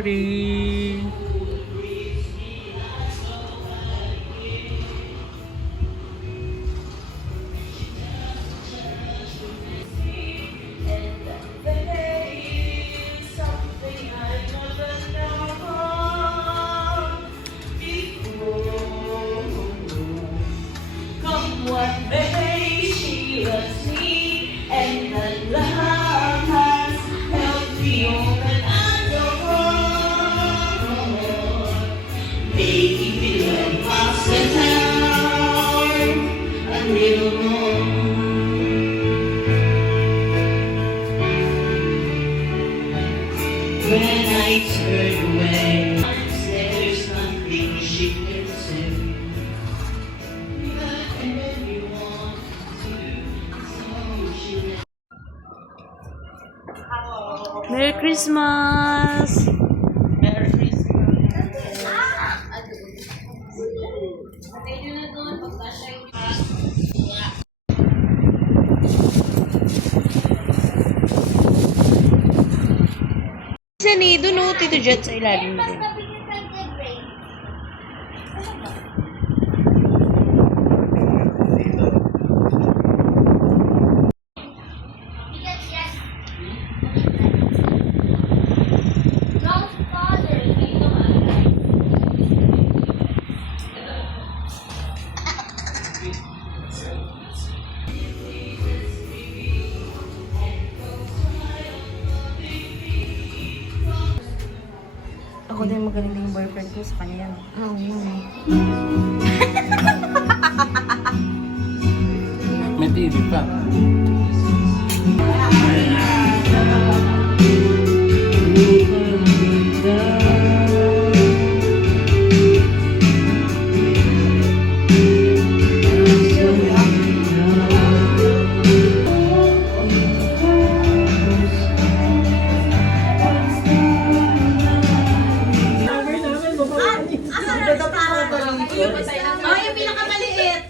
party. What may she loves me, and the love has helped me open the door. Baby, let us sit down a little more. When I turn away, there's nothing she can say. Merry Christmas! Merry Christmas. Isa ni doon o, Tito Jet sa ilalim mo din. Ako din magaling yung boyfriend ko sa kanya. Oo. May TV pa. Yung pinakamaliit.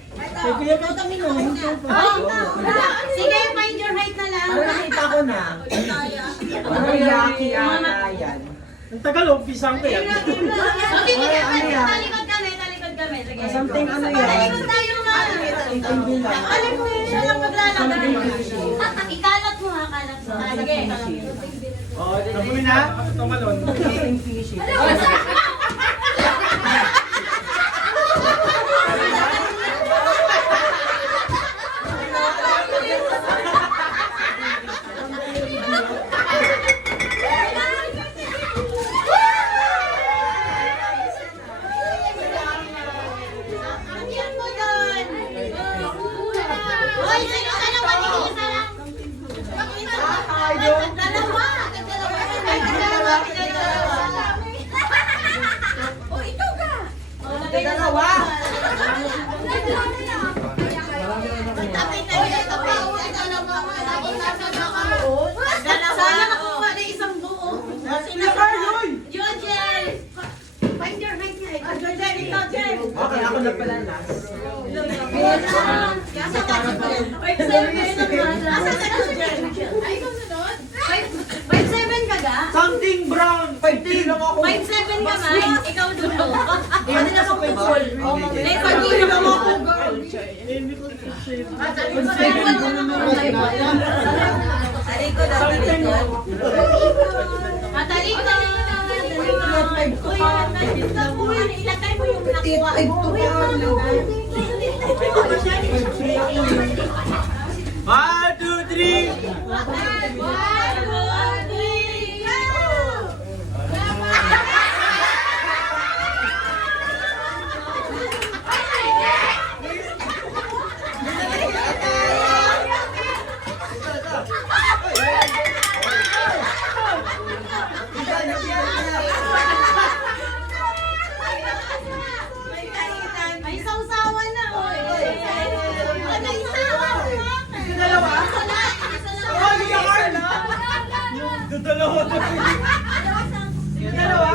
Sige, find your height na lang. Nakita ko na. Ano yaki yan? Ang tagal, umpisang ko yan. Talikod kami. Sige. Something ano yan? Talikod tayo na. Intindi lang. Alam mo yun, siya lang maglalagay. Ikalat mo ha, kalat mo. Sige. O, nabuhin na. Tumalon. Something fishy. Yan mo doon. Hoy, sino ka naman? Isa lang. Dalawa. Oh, ito ka. Dalawa. Sana nakuha na isang buo. Jojel! Find your height na eh. Jojel, ikaw, Jel. Okay, ako na pala na. Asa ka, Jojel? 5'7 Ay, ikaw sunod? 5'7 ka ga? Something brown. 5'3 lang ako. 5'7 ka, Mike? Ikaw dulo. Ano na ako football? May pag-ibig lang ako, girl. Talikod. Ilagay mo yung nakuha. One, two, three. May sausawan na. May sausawan. Dalawa? Dalawa. Dalawa?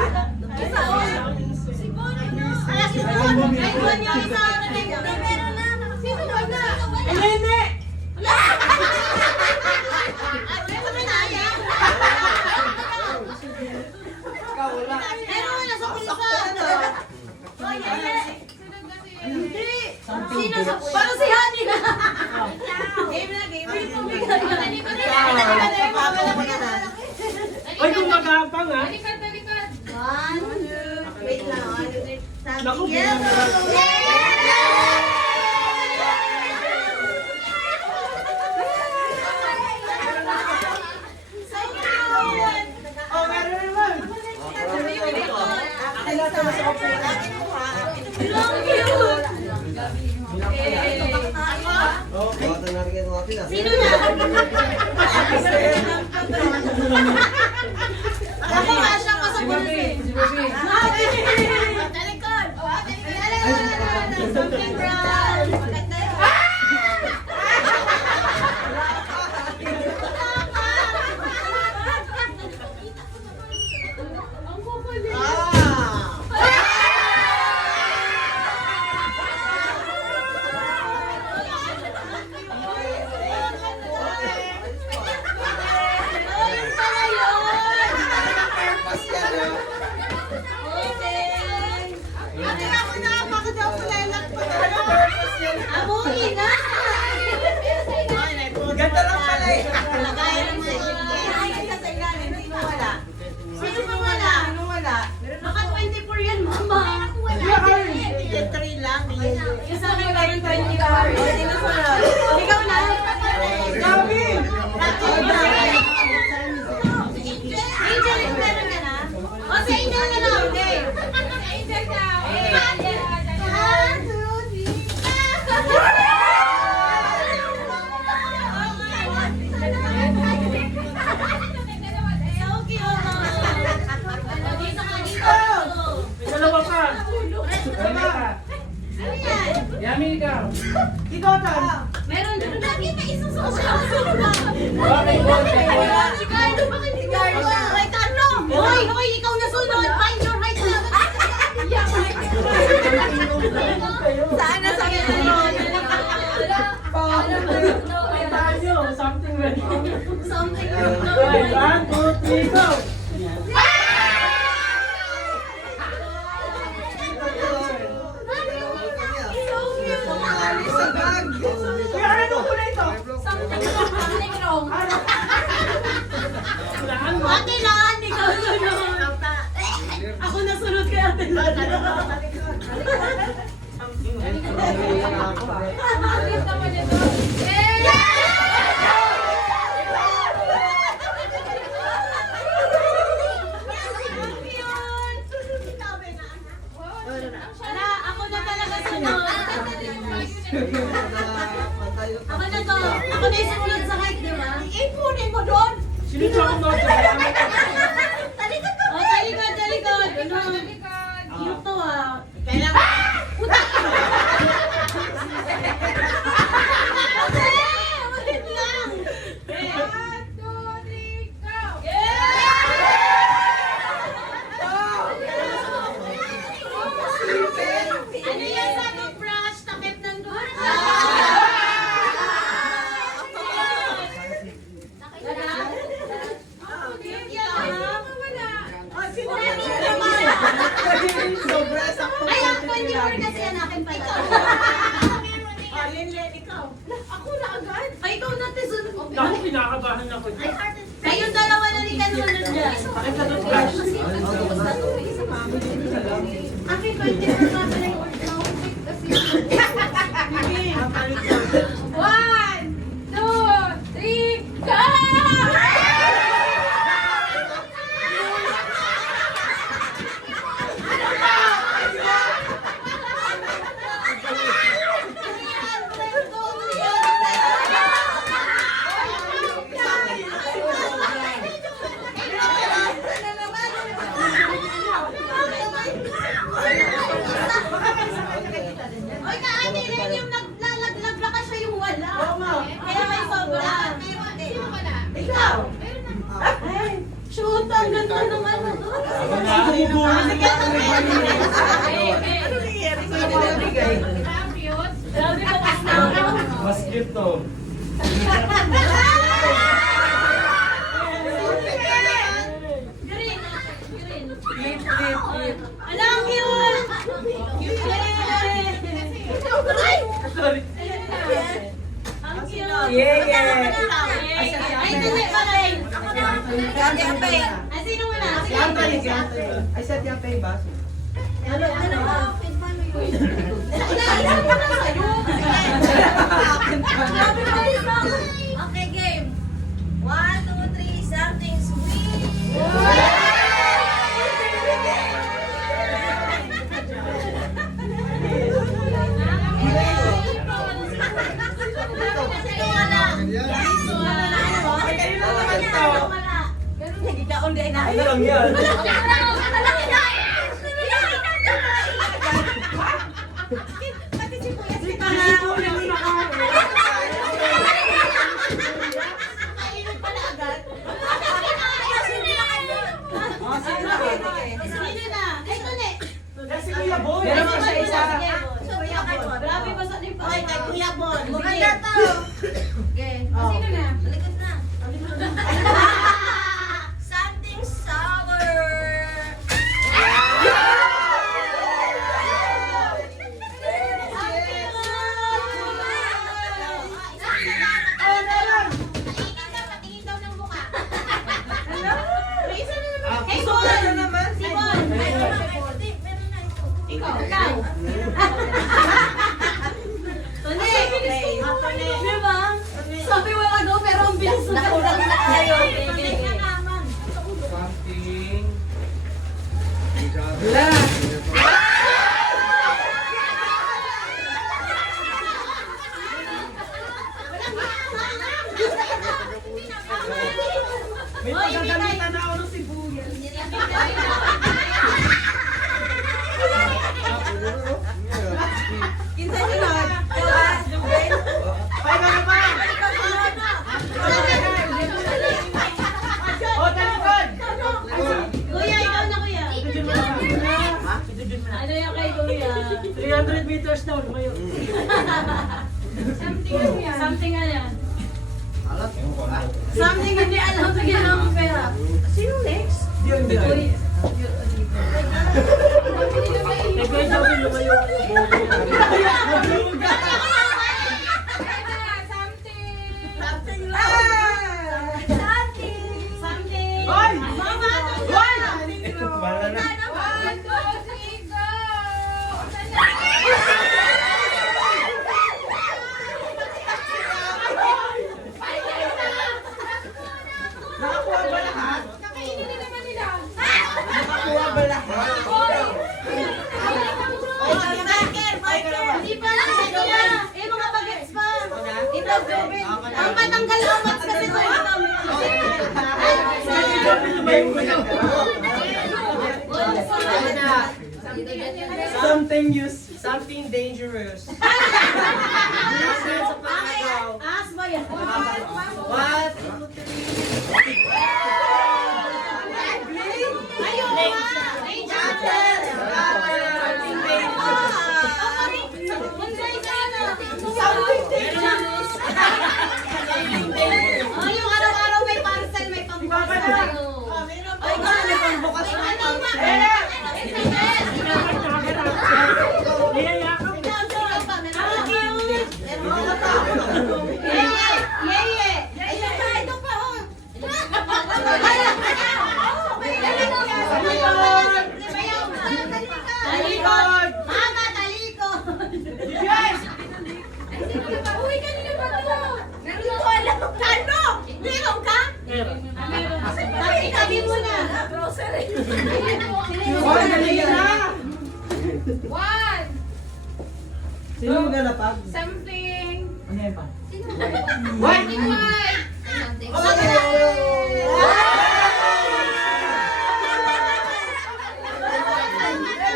Wala. Sino na? Ako nga siya kasabunan eh. Talikod! Something brown! Maganda yun. Ang kukulit. Ayun pala yun! Ate, ako na, bakit ako lalak pa? Amoy na! Ganda lang pala eh. Lagay ng mga sa ilalim, sino wala? Sino pa wala? Sino wala? Baka 24 yan, mama. 3 lang. Yung sa akin meron 24. O, sinusunod. Ikaw na. Gabi! Angel, meron ka na? O, si Angel na lang. Okay. Angel ka. Dalawa pa. Dalawa pa. Yami ikaw. Ikaw tan. Meron doon lagi may isang social. Okay, Si Carlo, bakit si Carlo? Right, Carlo! Hoy, hoy, ikaw na sunod. Find your right na. Saan na sa sunod? Tayo, something ready. Something. Okay, 1, 2, 3, go! Kaya ano ko na ito? Kailangan mo. Ate Lan, ikaw sunod. Ako na sunod kay Ate Lan. Ala, ako na talaga sunod. Ako na to. Ako na yung sumunod sa height, di ba? Ipunin mo doon. Sinidyo ko doon. Talikod. Oh, talikod, talikod. Ano? Cute to ah. Kailangan. Wait lang. 1, 2, 3, go! Ano yan sa brush? Takip ng Ay, ang 24 kasi yan akin pa ikaw. Len, ikaw. Ako na agad. Ay, ikaw na tisunod. Ako pinakabahan ako dyan. Kayong dalawa na rin kanunod dyan. Bakit sa toothbrush? Akin 24 pa pala yung order. 1, 2, 3, go! Oy, ka ate Len, yung naglalaglag na ka siya yung wala. Kaya may sobra. Sino wala? Ikaw. Ay, shoot, ang ganda ng ano. Ako na. Hubuhin. Ano nangyari? Sino nabigay? Grabe ka mas na. Mas cute to. Green. Green. Alam, cute. Cute. Sorry. Ang cute. Yeah. Ay, hindi pala eh. Ako na. Ay, sino wala? Ay, sa tiyan pa yung baso. Ano? Naisip ko na sa'yo. Okay, game. 1, 2, 3, something sweet. Kasi wala. Ay, kayo lang naman to. Ganun hindi ka undi na. Ano lang yan? Pati si Kuya si Kainit pala agad. Sino na? Ay, Tone. Kasi Kuya Boy. Meron pa siya isa. Kuya Bon. Grabe ba sa limpa? Ay, kay Kuya Bon. Maganda to. Sino na? Likod na. Something sour. Ikaw. Sabi wala daw pero ang bilis na nakulang na tayo. Something. Black. May pagagamitan na ako ng sibuyas. Kinsa nyo na? Ay, kaya pa! O, talikod! Kuya, ikaw na kuya. Ano yan kay kuya? 300 meters down, kayo. Something ano? Something hindi alam sa ginawang pera. Sino next? Yun din. Something lang. Something. Hoy! Mama, Hoy! Bala na. Nakakuha ba lahat? Nakakuha ba lahat? Hindi pa lang ito na. Eh, mga bagets pa. Ito, Jobin. Ang patanggal amat kasi ito. Something dangerous. As ba yan? What? Ayun nga. Oh, yung araw-araw may parcel, may pambukas. Ay, kaya may pambukas na Talikod! Mama, talikod! Yes! Uy, kanina ba ito? Hindi ko alam. Ano? Meron ka? Tabi mo na. Grocery. Hoy, dali na! One. Sino maglalapag? Something. Ano yan pa? What?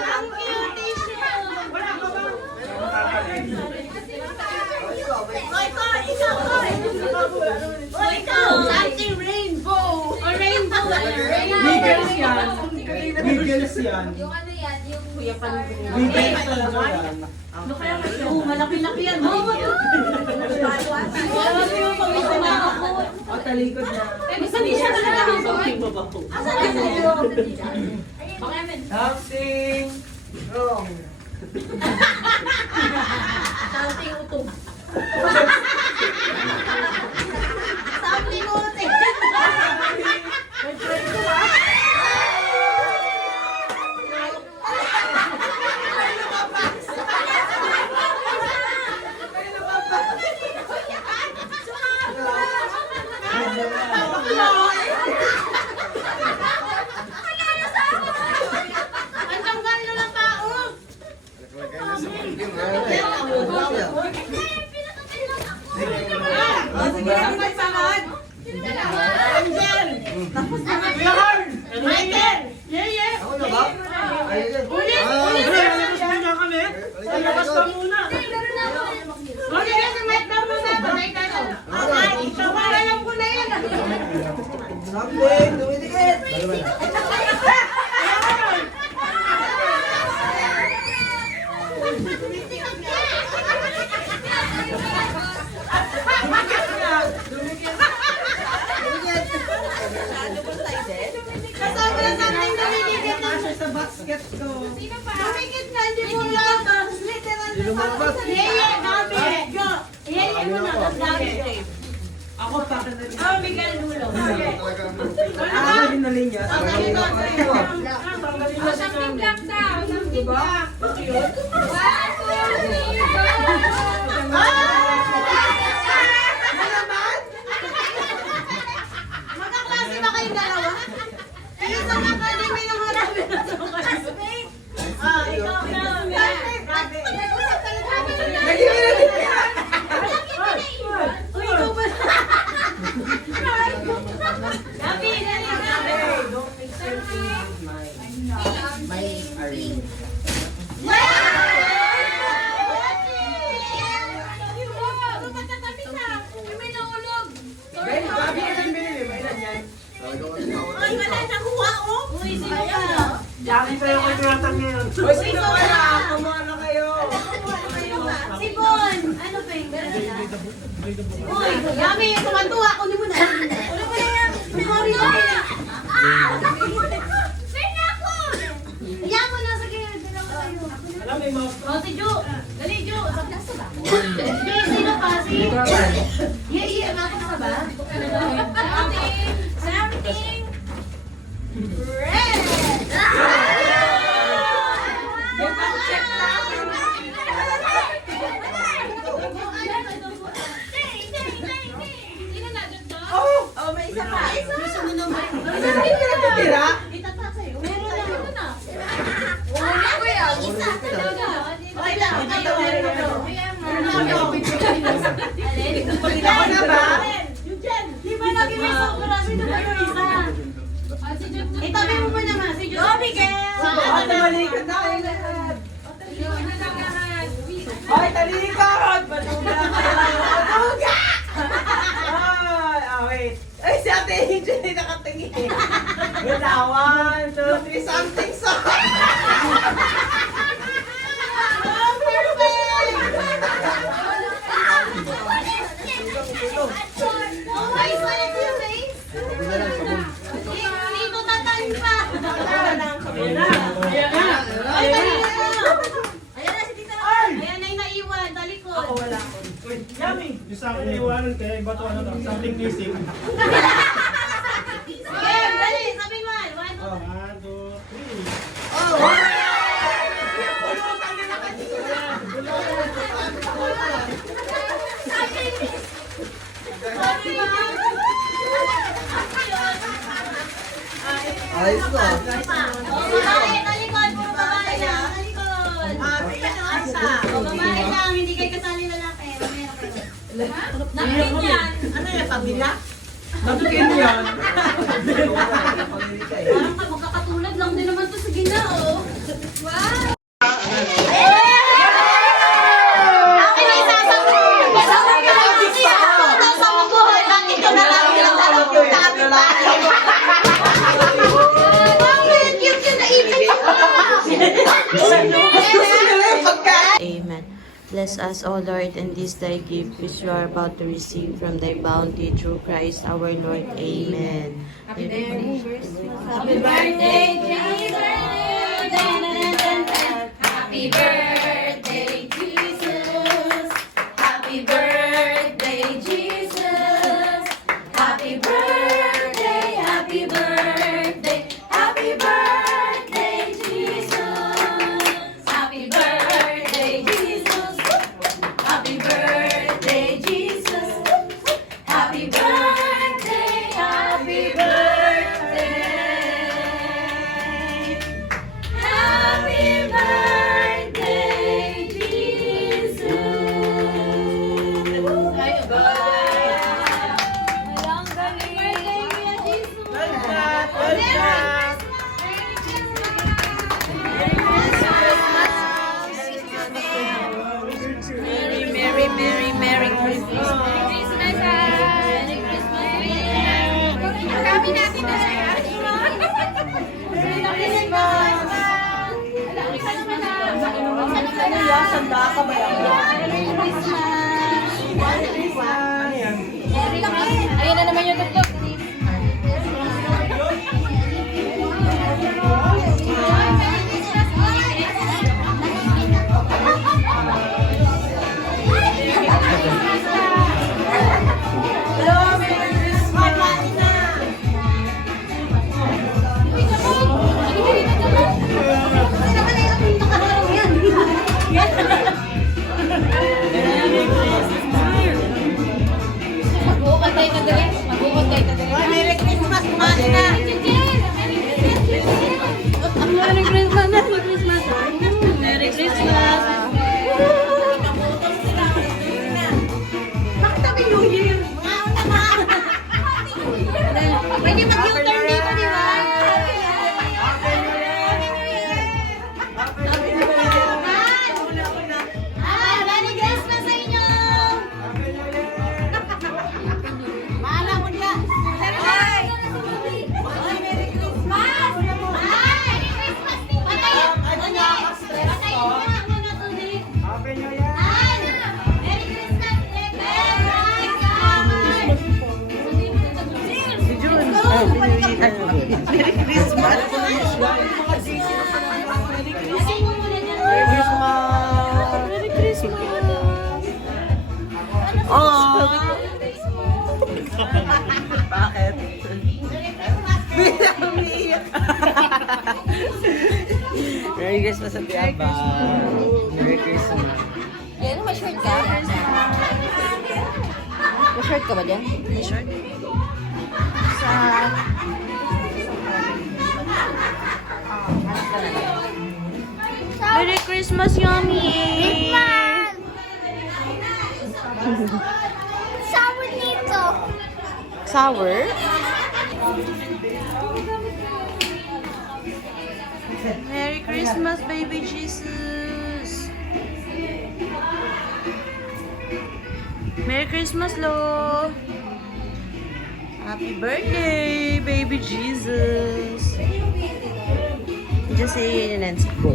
Ang cute siya. Wala ka ba? Ikaw, something rainbow. Or rainbow. Wiggles yan. Wiggles yan. Yung ano yan, yung Wiggles talaga yan. Oh, malaki-laki yan. Oh, Grabe yung pamisa na ako. O, talikod na. Sabi siya talaga ang something babaho. Asan na sa'yo? Something wrong. Something utong. Something utong. Ang tanggal na ng tao. Sige. sige, sabay sunod. Angel. Kuya Carl! Michael. Yeah. Ako na ba? Ulit. Lalabas muna kami. Lalabas ka muna. Ulit na si Mike daw muna. Tunay ka daw. Ay, ikaw ba? Alam ko na yan. Something, dumidikit. Kasama na natin naliligit ng Sa basket ko. Dumikit na, hindi mo lang. Literal na lumabas. Yeye, Gabi. Go. Yeye mo na. Tapos Gabi. Ako pa ka na rin. Oh, Miguel Dulo. Ako rin na linya. Tanggalin mo. Something black daw. Something black. Magkaklase ba kayong dalawa? Isa na pwede may nangarami na sa classmate. Ikaw. Grabe. Uy, ikaw ba? Gabi, dali. Don't make sense. Ben, grabe ka din binili. Ilan yan? Ay, wala nakuha, oh. Uy, sino ka? Jackie pa yung kontrata ngayon. Hoy, sino wala? Kumuha na kayo. Si Bon. Ano ba yung Uy, Yami, tumantuwa. Kunin mo na. Kunin mo na yan. Sorry, okay na. Pwede ako. Iyan mo na. Sige, dala ko tayo. Alam mo yung mouse. Oh, si Ju. Dali, Ju. Nasa ba? Sige, sino pa? Si... Yeah, bakit ka ba? Something. Red. Check natin. Oh, may isa pa. Gusto mo naman. Hindi ka natitira? Itata sa'yo. Meron na. Meron na. Wala ko yan. Isa. Okay lang. Meron na. Ako na ba? Di ba lagi may sobra? Sino ba yung isa? Itabi mo pa naman. Si Joe Miguel. Ako tumalikod na kayo lahat. Hoy, talikod! Batuga kayo! Batuga! Ay, wait. Ay, si Ate Angel ay nakatingin. Wait na, 1, 2, 3, something song! Oh, perfect! Oh, why is that your face? Dito tatan pa. Ayan na! Ayan na! Ay, dali na. Ayan na si Tita. Ayan na yung naiwan. Talikod. Ako wala. Uy, Yami! Yung sa akin naiwanan kaya iba to ano to, something missing. Sige, dali. Sabi mo. 1, 2, 1, 2, 3. Ayos ko. babae, talikod. Puro babae lang. Talikod. O, babae lang. Hindi kayo kasali lalaki. Mamaya kayo. Nakin yan. Ano yan, pabila? Natukin yan. Parang magkakatulad lang din naman to sa ginao. Wow! Akin ay sasabihin! Sasabukuhan lang ito na lang yung alam yung dati tayo. Bakit? Cute yun na ipin ko! Amen. Bless us, O Lord, in this thy gift which you are about to receive from thy bounty through Christ our Lord. Amen. Happy birthday, Jesus! Happy birthday, Jesus! Happy birthday, Jesus! Happy birthday, happy birthday, happy birthday, Jesus! Happy birthday, Jesus! Happy birthday, Jesus! Happy birthday, happy birthday! Happy birthday! Kuya, sanda ka ba yan? Merry Christmas! Ano yan? Ayun na naman yung tuktok. Hello, Merry Christmas! Kain na! Mag-uukot tayo na dali. Mag-uukot tayo na dali. Merry Christmas! Kumain na! Merry Christmas! Merry Christmas! Merry Christmas! Bakit kami New Year? Pwede mag-U-turn dito, di ba? Merry Christmas sa inyo! Maala mo niya! Ay! Merry Christmas! Merry Christmas! Patayin! Patayin niya muna tuloy! Happy New Year! Merry Christmas! Merry Christmas! Merry Christmas! Oh! Bakit? Bilang umiiyak. Merry Christmas sa Piaba. Merry Christmas. Yan, may short ka? May short ka ba dyan? May short? Merry Christmas, Yummy! Sour nito. Sour? Merry Christmas, baby Jesus! Merry Christmas, Lo! Happy birthday, baby Jesus! Just say yun Nancy ko.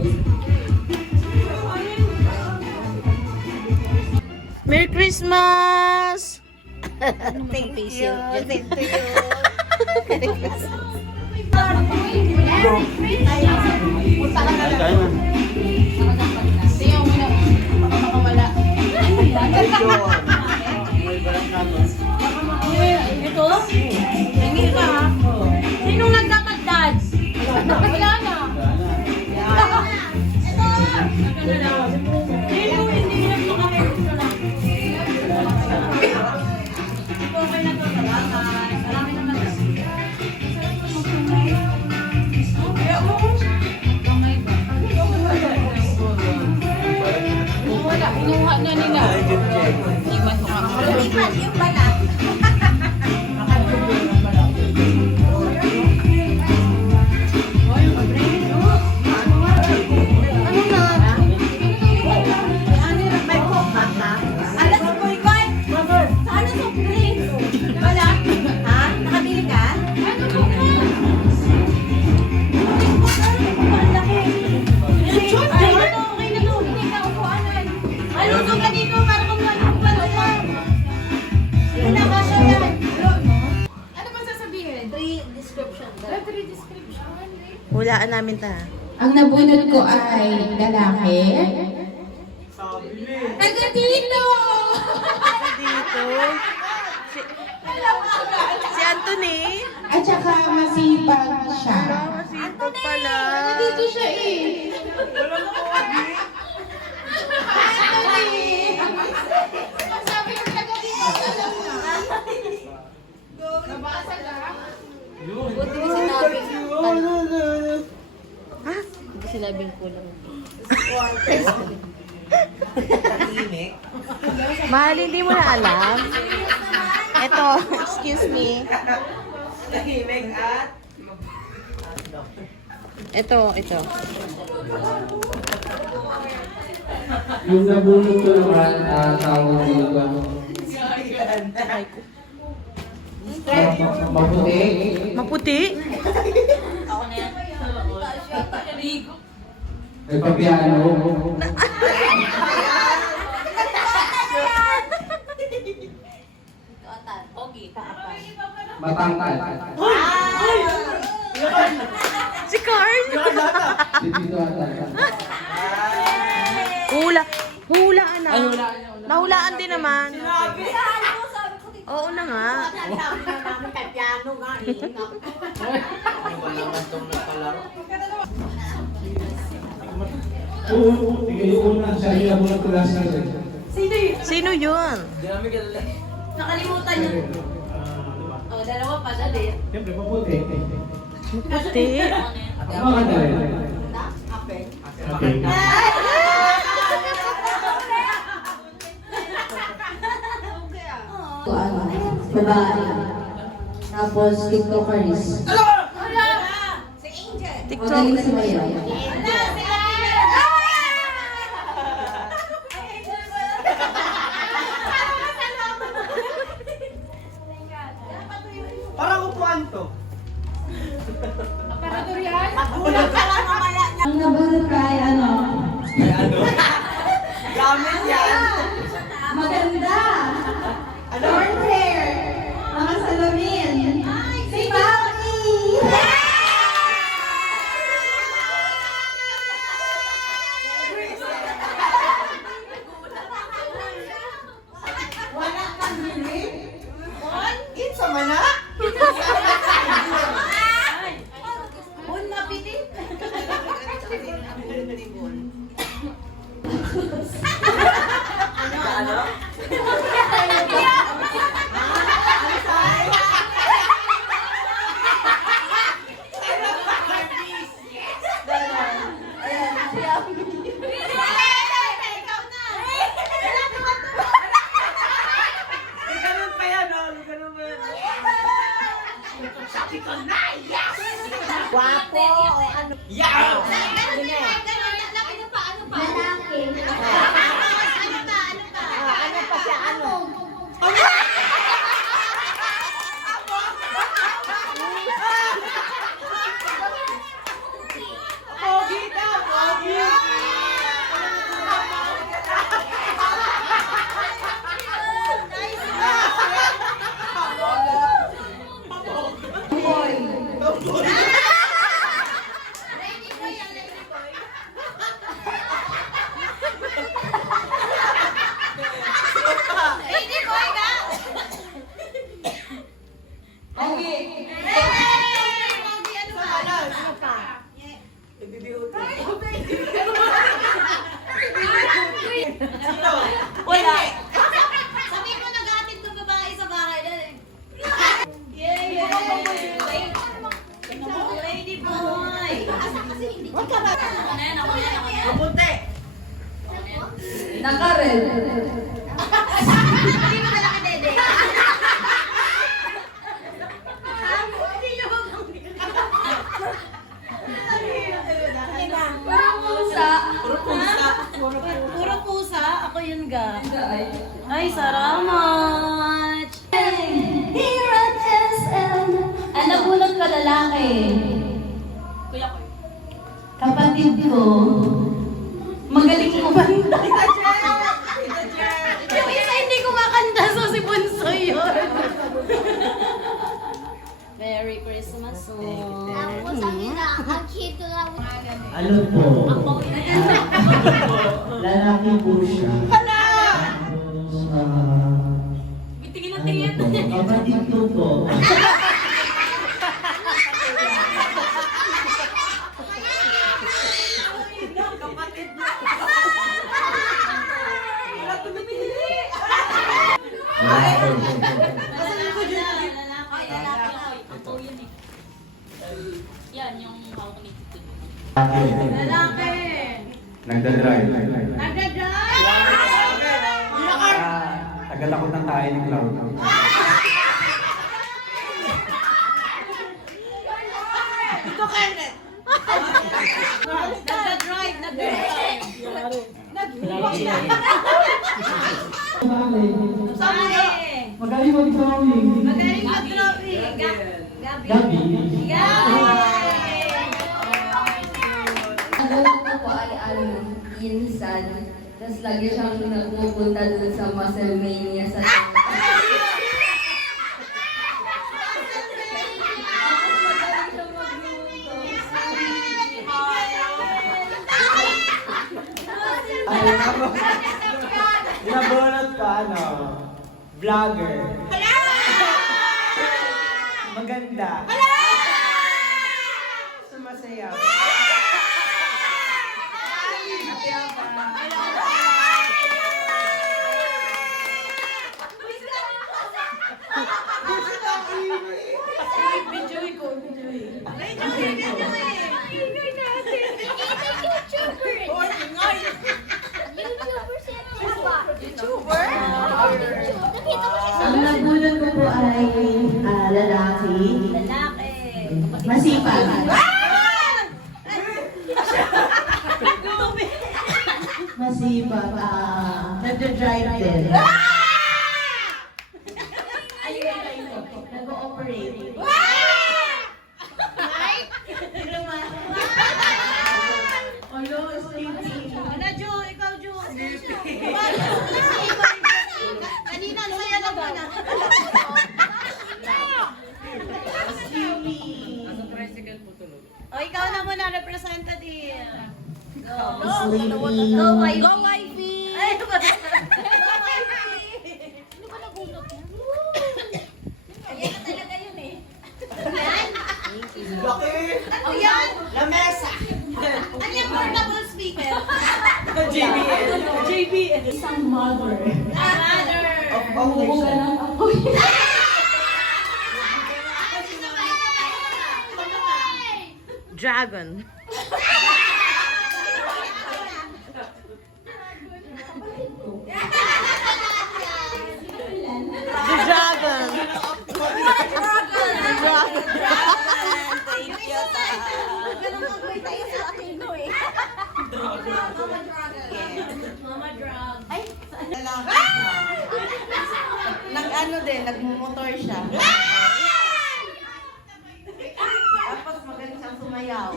Merry Christmas! Thank you. Thank you. Ito? Hingi ka ha? Sinong nagkakadad? Wala na. Ito! Sino hindi nagpakamit ko lang? Okay na to. Salamat. Marami naman. Wala. Inuha na nila. Iwan ko nga. Iwan yung balat. Hulaan namin ta. Ang nabunod ko ay lalaki. Taga dito! Dito. Si Anthony. At saka masipag siya. Masipag pala. Nandito siya eh. Sabi ko taga dito. Nabasa lang. Hindi sinabing kulang. Mahal, hindi mo na alam. Ito, excuse me. Tahimik at... Ito. Yung nabulog ko naman, tawag dito. Maputi. Maputi? Nagpapiano. Matangkad. Si Carl. Si Tito Atan. Hula. Hulaan na. Nahulaan din naman. Oo na nga. Unang sa iyo mo na tulas na rin. Sino yun? Nakalimutan niyo. Oh, dalawa pa dali. Siyempre, mabuti. Puti. Ang mga dali. Okay. Babae. Tapos, TikTokers. Si Angel. Magaling si Maya. Parang upuan to. Kulang ka lang mamala niya. Ang nabulot ka ay ano? Ay ano? Gamit yan. Maganda! Short hair! Mga salamin! Si Mami! Wala kang hilig. Itsa man na. Bun mapitin. Ano? Ganun pa yan, oh. Ganun pa yan. Guwapo o ano. Yeah! Ano pa siya? Ano? Pogi ka, pogi! Wala. Sabi ko nag-atid ng babae sa bahay dali. Yay! Lady boy! Kasi hindi ko ka ba? Ako na yan. Mabuti! Naka-red. Hindi mo malaki dede. Hindi nyo Puro pusa. Ako yun ga. Ay, salamat. Here at SM. Ang nabulot ka lalaki. Kapatid ko. Magaling kumanta. Yung isa hindi kumakanta, so si Bunso yun. Merry Christmas, Ano po? Lalaki po siya. Tingin. Kapatid ko po. Lalaki. Nagdadrive. Tagal ako ng tayo ng cloud. Ito, Kenneth. Nagda-drive. Magaling mag-drawing. Magaling mag-drawing. Gabi. Ang nabulot ko ay insan. Tapos lagi siyang nagpupunta dun sa Muscle Mania sa Nabunot ka, ano? Vlogger. Maganda. Sumasayaw. Ang nabunot ko po ay lalaki. Masipag. Masipag. Nagda-drive din. Nag-ooperate. Kanina, saya na ba na? O, ikaw na muna, representative. Sleepy. Go, wifey! Ay, go, wifey! Ano ba nagunot yan? Ayan na talaga yun eh. Yan? Laki! O yan? Lamesa! Ano yung portable speaker? JBL. Isang mother. Mother! Umuuga ng apoy. Dragon. The dragon. The dragon. Thank you, ta. Ganun ang kwenta yun sa akin ko eh. Mama Dragon. Mama Drag. Ay, Nag-ano din, nagmumotor siya. Tapos magaling siyang sumayaw.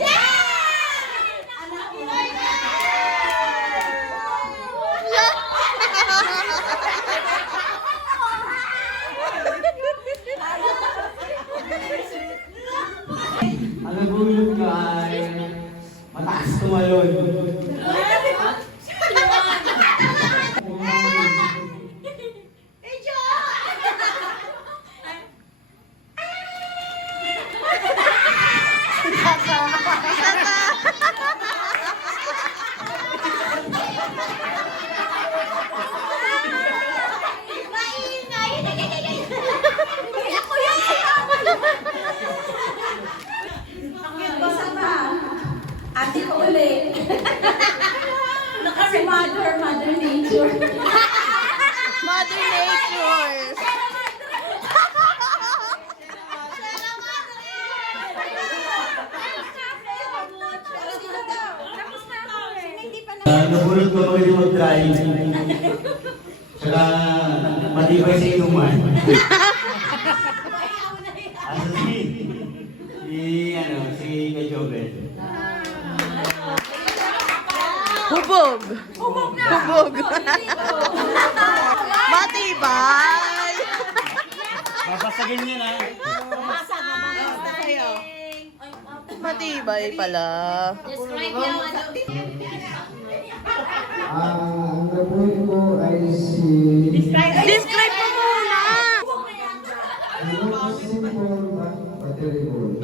Ang nabulot ka ay mataas tumalon. Ate ko ulit. Si Mother Nature. Mother Nature. Nabulot ko pwede mag-drive. Saka matibay sa inuman. Asa si Kajobel. Hubog. Hubog. Matibay. Babasagin niya na. Matibay pala. describe yung ano. Ang nabulot ko ay si... Describe mo muna. Simple but terrible.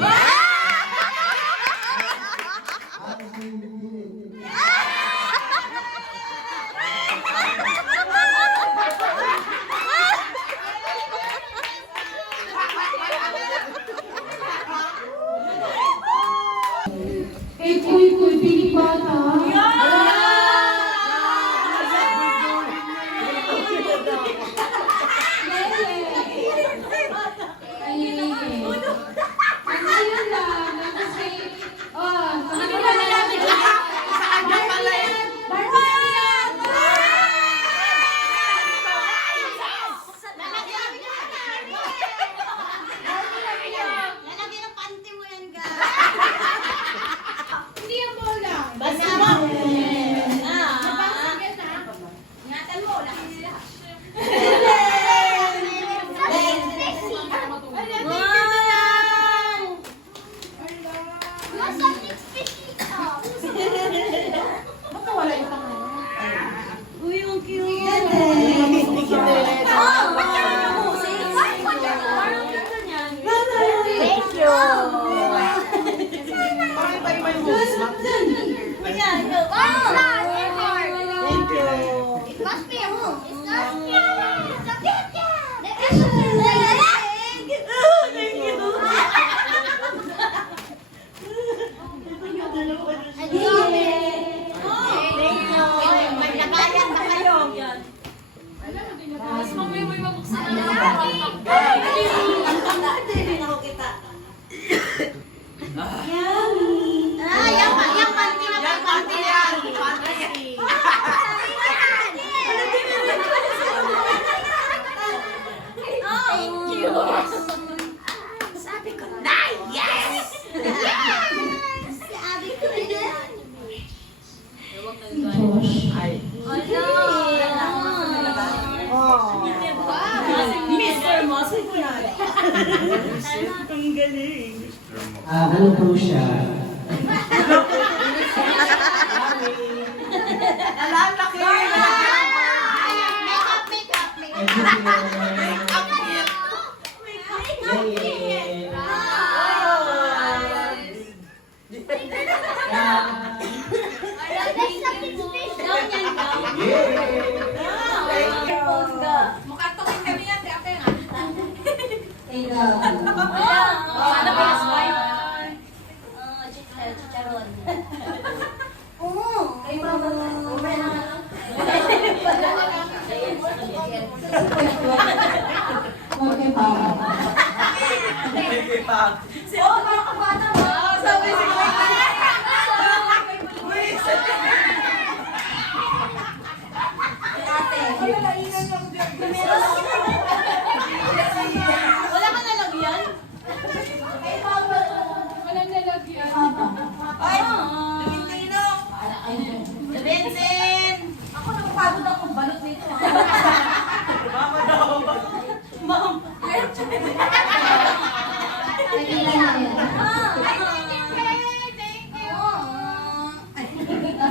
Eh, kuy, piling bata. Lalagyan ng panty mo yan, ga. Hindi yung bola. Basta Yung panty na Yan, panty yan. Panty. Thank you. Sabi ko na, yes! Yes! Sabi ko na. Mr. Muscle yan. Ang galing. Ano po siya? Nalalaki. Makeup, makeup, makeup. Mukatukin kami yan, ate nga. Ano ba yung swipe? Chicharon. Oo. Ay, mama. Okay pa. Oh, mga kabata mo. Sabi si Wala ka nalagyan? Walang nalagyan. Ay! Lumintino! Vincent! Ako napapagod ako balot nito. Mama daw. Ma'am!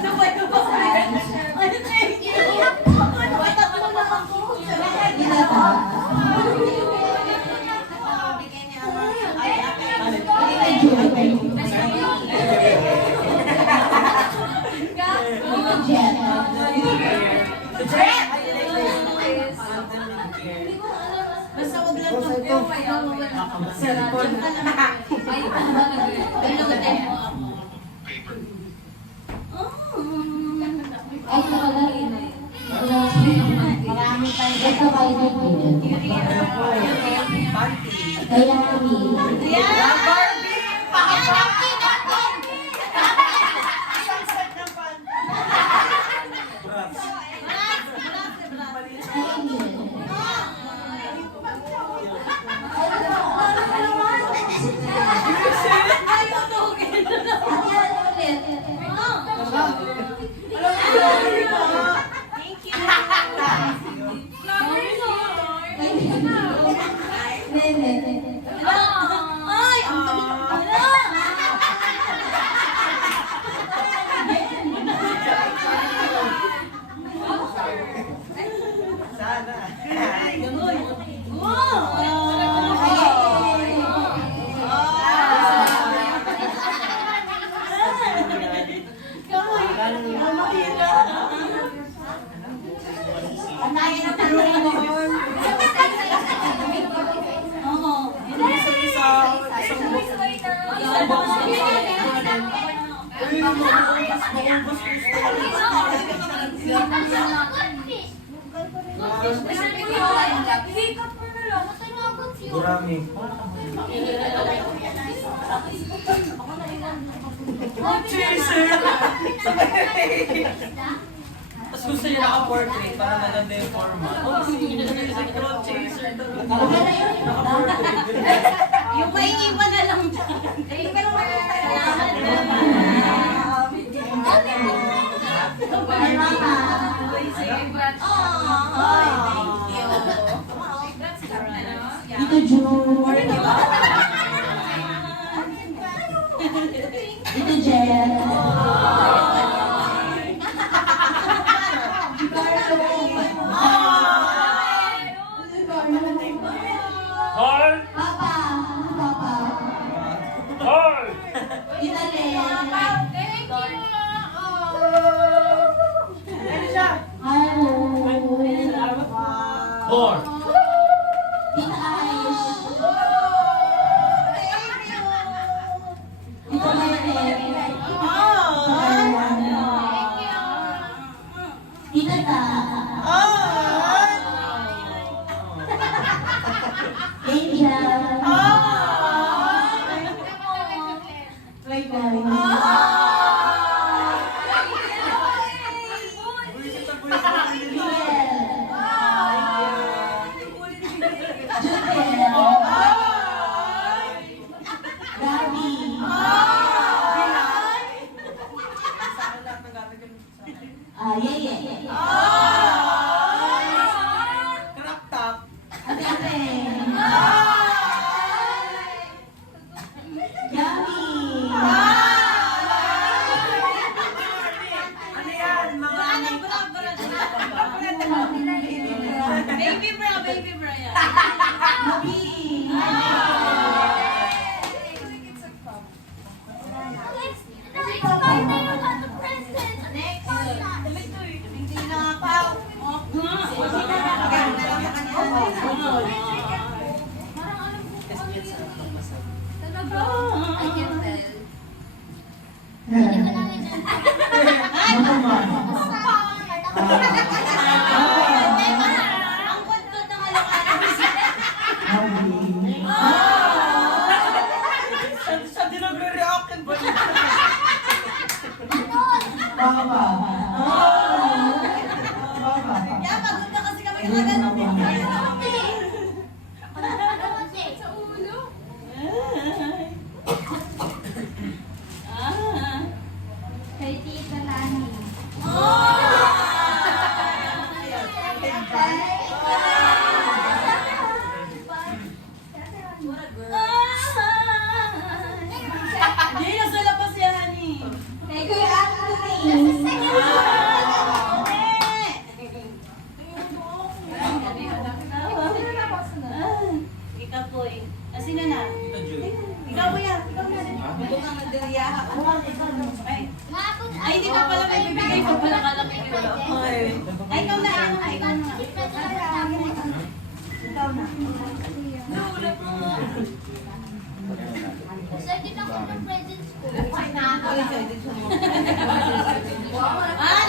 Sabay ko pa sa thank you! Bata mo na ako. Bigyan niya ako. Ay, ate. Basta wag lang ito. Cellphone. Marami tayo dito kayo Kaya kami. Yan, Barbie. Pakapaki. Ay, ang Sana. Gurami. Chaser! Tapos gusto niya naka-portrait para maganda yung format. Chaser. Yung may iwan na lang dyan. Pero salamat naman. Dito, June. Dito, Jen. Hoy! Papa. Papa. Hoy! Tita Len. Hello. Four! Tita Aish. I can tell. Ang kudkod ng alakaran. Sa dinagre-react ba niya? Baba. Kaya pagod na kasi kami nakaganon. Sa ulo. Kay Tita Lani. Hindi, nasa labas yan, honey. Kay Kuya Anthony. Ikaw po eh. Sino na? Ikaw po yan. Ikaw na. Mukhang nagdiriyaha ka. Ay, hindi pa pala may bibigay pa pala kalaki ko. Ay, ikaw na. Ay, ikaw na. Ikaw na. Lula po. Second ako ng presents ko.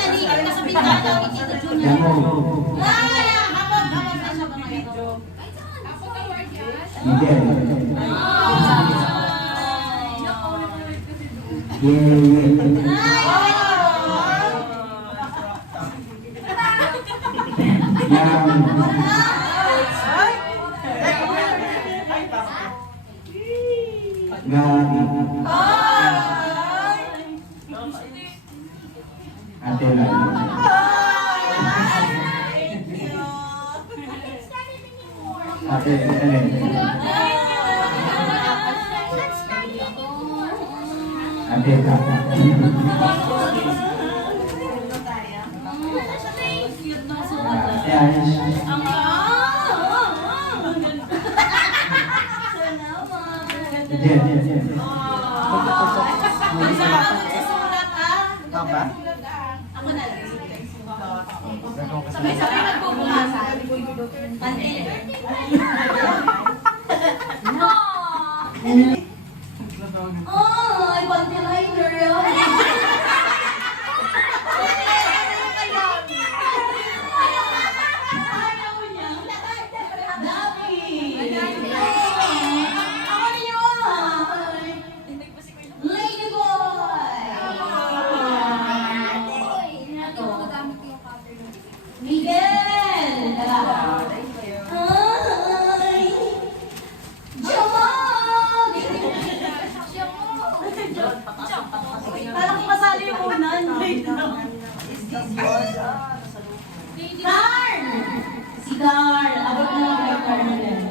Nandito ka sa bintana. Tito Junior. Habang na siya ba ngayon? Ako award yan. Hindi. Ate lang. Ate Ellen. Ate Kaka. Ate Alice. Jen. Ako na lang. Sabay-sabay magpupunta. Pante. Oh, I want to like girl. Lady boy! Miguel! Ay! Jamal! Parang kung kasali yung unan. Darn! Si Darn! Abot na lang kay Darn ulit.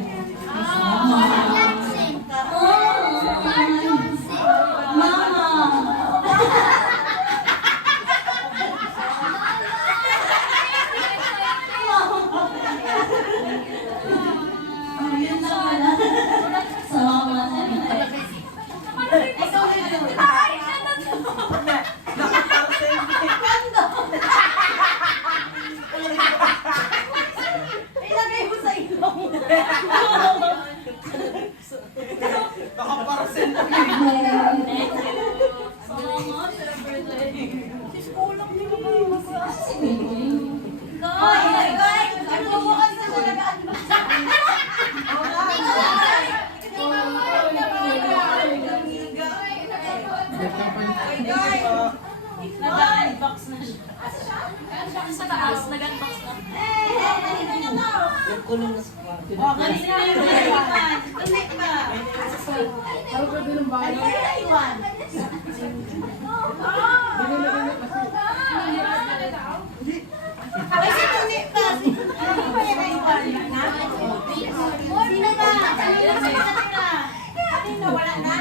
Ilagay mo sa ilong. Nakaparasend na Nag-unbox na siya. Sa taas, nag-unbox na. yung kulong na sa kwarto. Kanina na yung naiwan. Connect ka. Ay, naiwan. Ay, si Tuni pa. Ano ba yung naiwan? Sino ba? Kanina, wala na.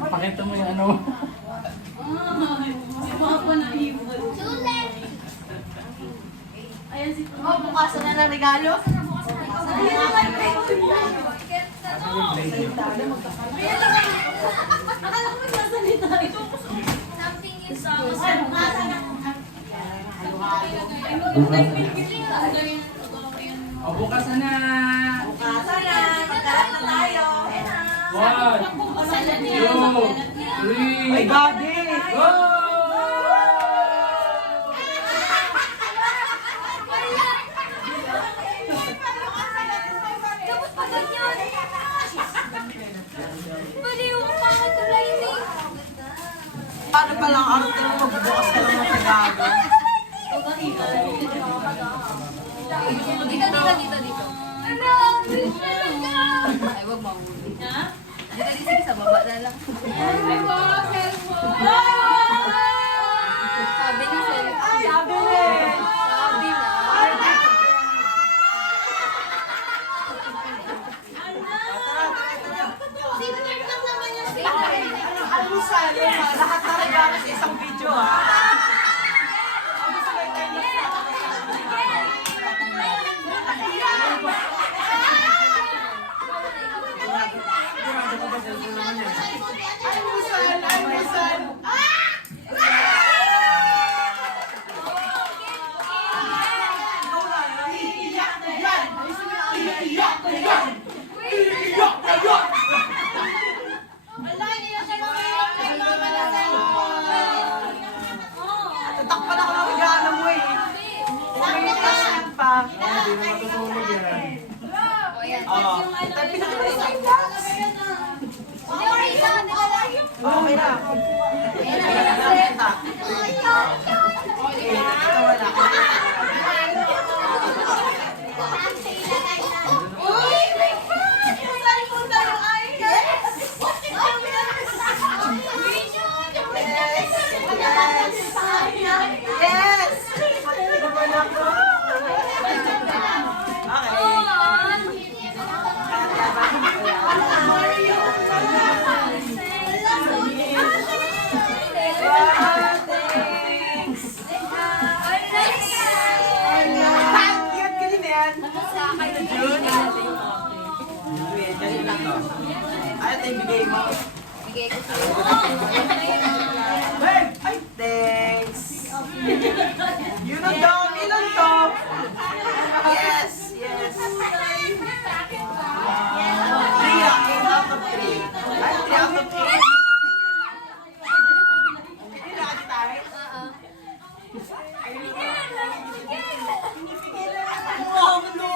Pakita mo yung ano. Si Papa na ibon. Ayan si Papa. Bukasan na ng regalo. Ayan naman mo. Akala ko magsasalita. Ito ko something is ay, bukasan na. O, bukasan na. Bukasan na. Magkalat na tayo. 1, 2, 3. Ay, gabi! Go! Tapos pa ganyan. Baliw pa ako tulay ni. Paano pala ang araw tayo magbubukas ka lang ng tagago? Dito. Ano? Ay, wag mo. Dito, sige, sa baba na lang. Sabi ni Sel. Sabi rin! Sabi na. Alusan! Lahat na regalo sa isang video, ha? Tatakpan ako ng regalo mo, eh. May tasyan pa. Hindi na matutulog yan. Oo. Tayo pinakita sa box. Okay na. Yes! Naman ako. Cute ka din yan. Wait, ganyan lang to. Ano tayo bigay mo? Bigay ko sa'yo. Hey! Ay, thanks! Yun ang dami lang to! Yes! Yes! 3 out of 3. Ay, 3 out of 3. Hindi na kasi tayo. Oh, no!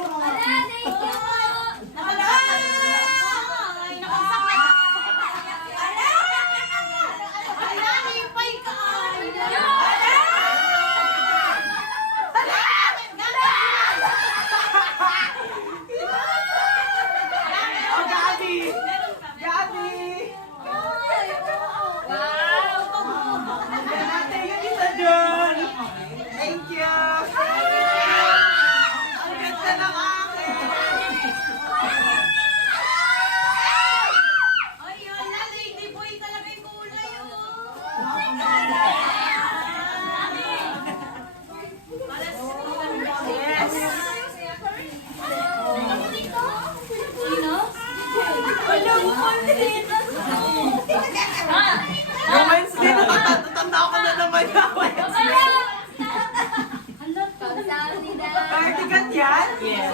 Oh, Gabi! Gabi! Yan natin yung isa dyan! Thank you! Ang ganda ng akin! Ay, wala. Lady boy talaga yung kulay, Yes! Yung Wednesday, natatanda ako na naman yung Wednesday. Cardigan yan? Yes.